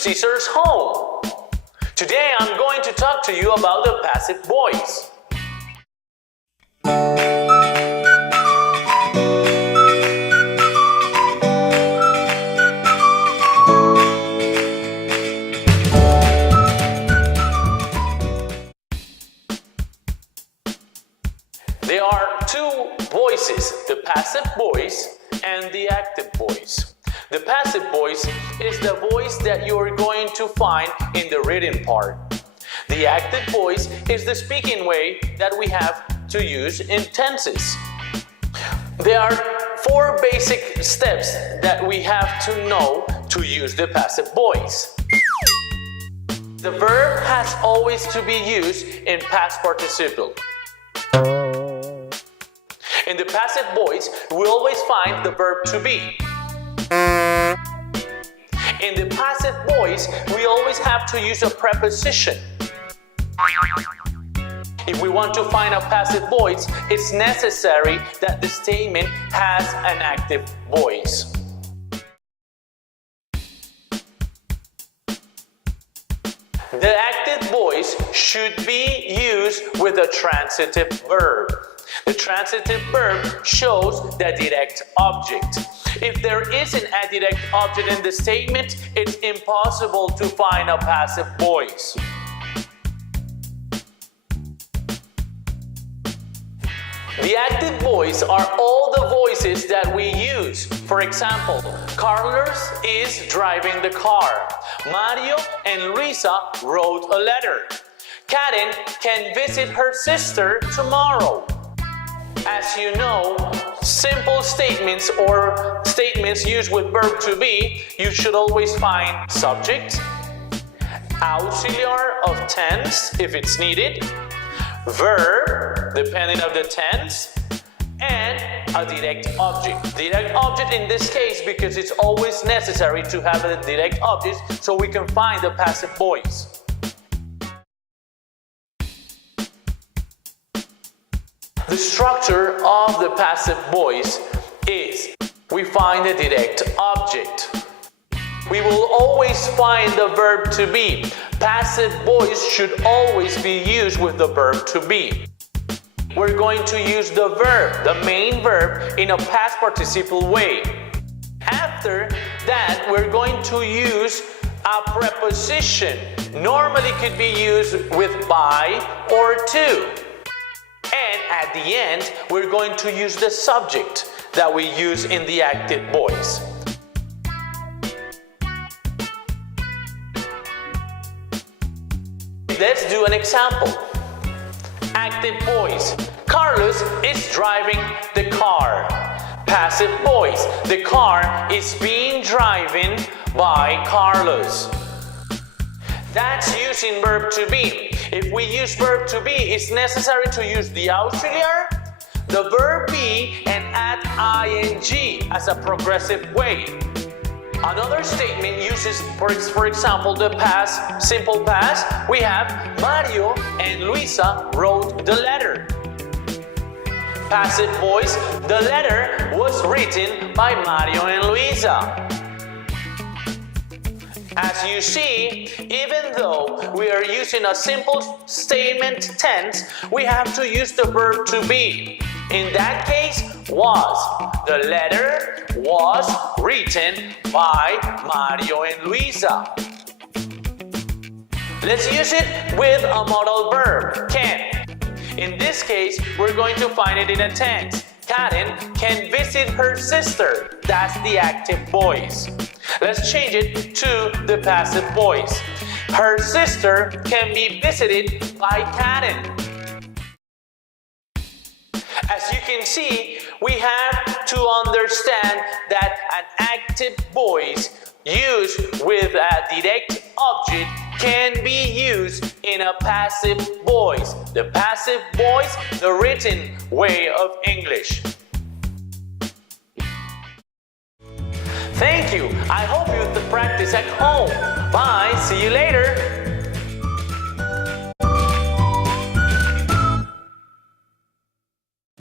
Caesar's home. Today I'm going to talk to you about the passive voice. There are two voices, the passive voice and the active voice. The passive voice is the voice that you are going to find in the written part. The active voice is the speaking way that we have to use in tenses. There are four basic steps that we have to know to use the passive voice. The verb has always to be used in past participle. In the passive voice, we always find the verb to be. In the passive voice, we always have to use a preposition. If we want to find a passive voice, it's necessary that the statement has an active voice. The active voice should be used with a transitive verb. The transitive verb shows the direct object. If there isn't a direct object in the statement, it's impossible to find a passive voice. The active voice are all the voices that we use. For example, Carlos is driving the car. Mario and Luisa wrote a letter. Karen can visit her sister tomorrow. As you know, simple statements or statements used with verb to be, you should always find subject, auxiliary of tense if it's needed, verb, depending on the tense, and a direct object. Direct object in this case because it's always necessary to have a direct object so we can find the passive voice. The structure of the passive voice is we find a direct object. We will always find the verb to be. Passive voice should always be used with the verb to be. We're going to use the verb, the main verb, in a past participle way. After that, we're going to use a preposition. Normally could be used with by or to. And at the end, we're going to use the subject that we use in the active voice. Let's do an example. Active voice. Carlos is driving the car. Passive voice. The car is being driven by Carlos. That's using verb to be. If we use verb to be, it's necessary to use the auxiliary, the verb be, and add ing as a progressive way. Another statement uses, for example, the past, simple past. We have Mario and Luisa wrote the letter. Passive voice, the letter was written by Mario and Luisa. As you see, even though we are using a simple statement tense, we have to use the verb to be. In that case, was. The letter was written by Mario and Luisa. Let's use it with a modal verb, can. In this case, we're going to find it in a tense. Karen can visit her sister. That's the active voice. Let's change it to the passive voice. Her sister can be visited by Karen. As you can see, we have to understand that an active voice used with a direct object can be used in a passive voice. The passive voice, the written way of English. Thank you. I hope you practice at home. Bye. See you later.